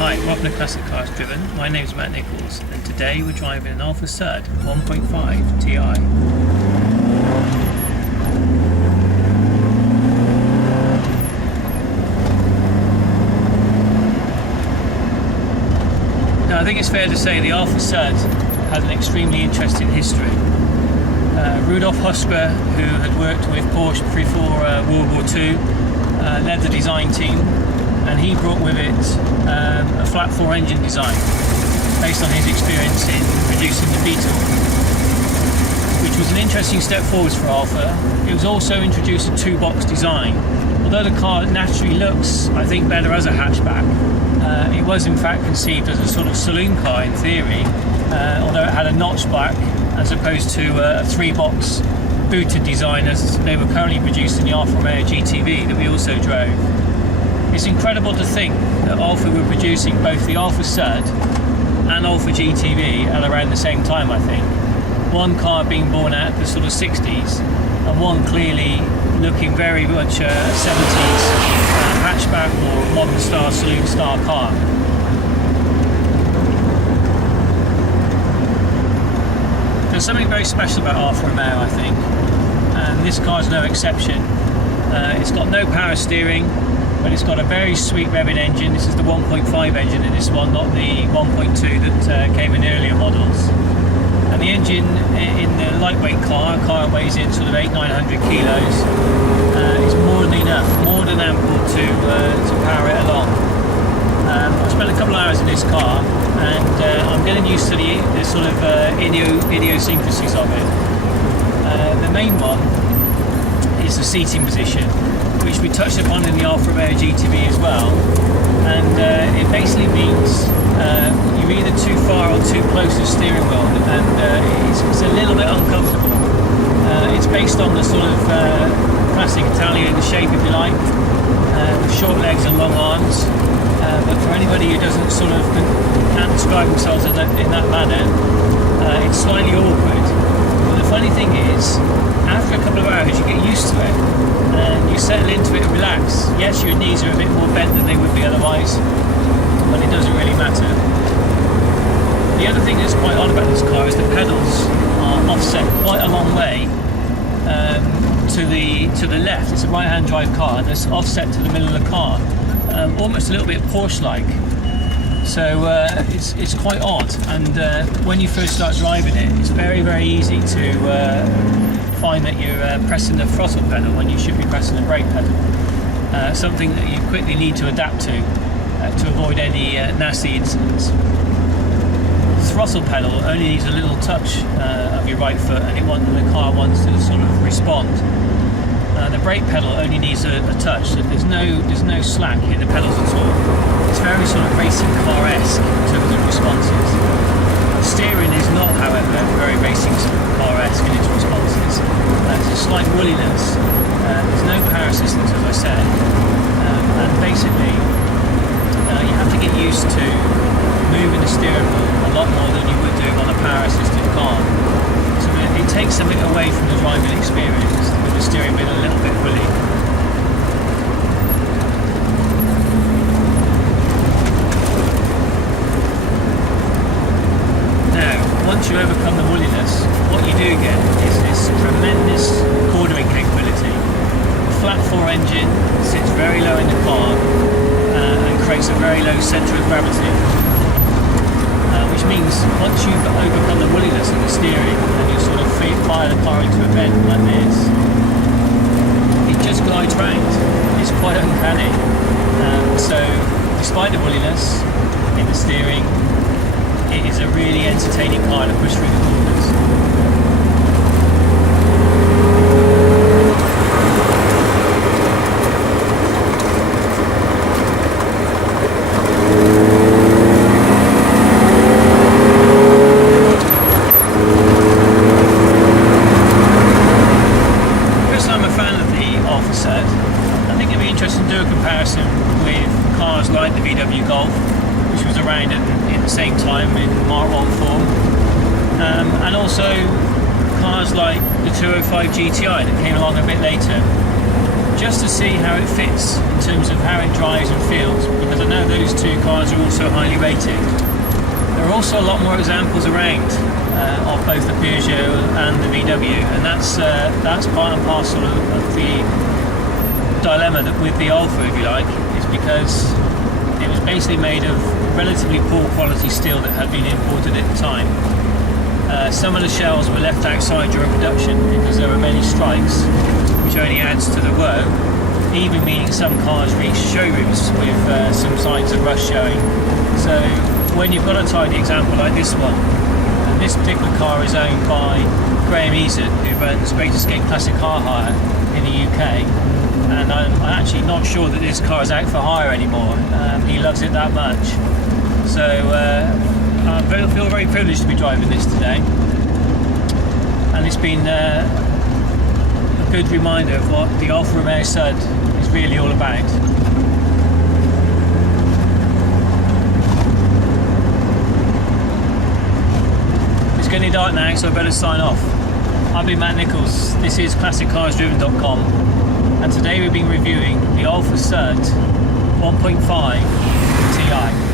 Hi, welcome to Classic Cars Driven. My name is Matt Nichols, and today we're driving an Alfa Sud 1.5 Ti. Now, I think it's fair to say the Alfa Sud has an extremely interesting history. Rudolf Husker, who had worked with Porsche before World War II, led the design team, and he brought with it a flat 4 engine design based on his experience in producing the Beetle, which was an interesting step forwards for Alfa. It was also introduced a 2-box design. Although the car naturally looks, I think, better as a hatchback, it was in fact conceived as a sort of saloon car in theory, although it had a notch back as opposed to a 3-box booted design as they were currently produced in the Alfa Romeo GTV that we also drove. It's incredible to think that Alfa were producing both the Alfa Sud and Alfa GTV at around the same time, I think. One car being born out the sort of 60s, and one clearly looking very much a 70s hatchback or modern style saloon style car. There's something very special about Alfa Romeo, I think, and this car's no exception. It's got no power steering, but it's got a very sweet revving engine. This is the 1.5 engine in this one, not the 1.2 that came in earlier models. And the engine in the lightweight car, a car weighs in sort of 800-900 kilos, is more than enough, more than ample to power it along. I spent a couple of hours in this car, and I'm getting used to the sort of idiosyncrasies of it. The main one is the seating position, which we touched upon in the Alfa Romeo GTV as well, and it basically means you're either too far or too close to the steering wheel, and it's a little bit uncomfortable. It's based on the sort of classic Italian shape, if you like, with short legs and long arms, but for anybody who doesn't sort of can't describe themselves in that manner, it's slightly awkward. But the funny thing is, after a couple of hours you get used to it and you settle into it and relax. Yes, your knees are a bit more bent than they would be otherwise, but it doesn't really matter. The other thing that's quite odd about this car is the pedals are offset quite a long way to the left. It's a right-hand drive car and it's offset to the middle of the car, almost a little bit Porsche-like. So it's quite odd, and when you first start driving it, it's very, very easy to find that you're pressing the throttle pedal when you should be pressing the brake pedal. Something that you quickly need to adapt to avoid any nasty incidents. The throttle pedal only needs a little touch of your right foot, and the car wants to sort of respond. The brake pedal only needs a touch, so there's no slack in the pedals at all. It's very sort of racing car-esque in terms of responses. Steering is not, however, very racing car-esque in its responses. There's a slight woolliness. There's no power assistance, as I said, and basically you have to get used to moving the steering wheel a lot more than you would do on a power-assisted car. So it takes a bit away from the driving experience with the steering being a little bit woolly. Once you overcome the woolliness, what you do get is this tremendous cornering capability. The flat 4 engine sits very low in the car and creates a very low centre of gravity, which means once you've overcome the woolliness of the steering and you sort of fire the car into a bend like this, it just glides round. It's quite uncanny. So despite the woolliness in the steering, it is a really entertaining car to push through the corners. First, I'm a fan of the Alfa Sud. I think it'd be interesting to do a comparison with cars like the VW Golf, which was around in the same time in Mark 1 form, and also cars like the 205 GTI that came along a bit later, just to see how it fits in terms of how it drives and feels, because I know those two cars are also highly rated. There are also a lot more examples around of both the Peugeot and the VW, and that's part and parcel of the dilemma that with the Alfa, if you like, is because it was basically made of relatively poor quality steel that had been imported at the time. Some of the shells were left outside during production because there were many strikes, which only adds to the woe, even meaning some cars reached showrooms with some signs of rust showing. So when you've got a tiny example like this one, and this particular car is owned by Graham Easett, who runs Great Escape Classic Car Hire in the UK, and I'm actually not sure that this car is out for hire anymore. He loves it that much. So I feel very privileged to be driving this today, and it's been a good reminder of what the Alfa Romeo Sud is really all about. It's getting dark now, so I better sign off. I've been Matt Nichols, this is ClassicCarsDriven.com, and today we've been reviewing the Alfa Sud 1.5 Ti.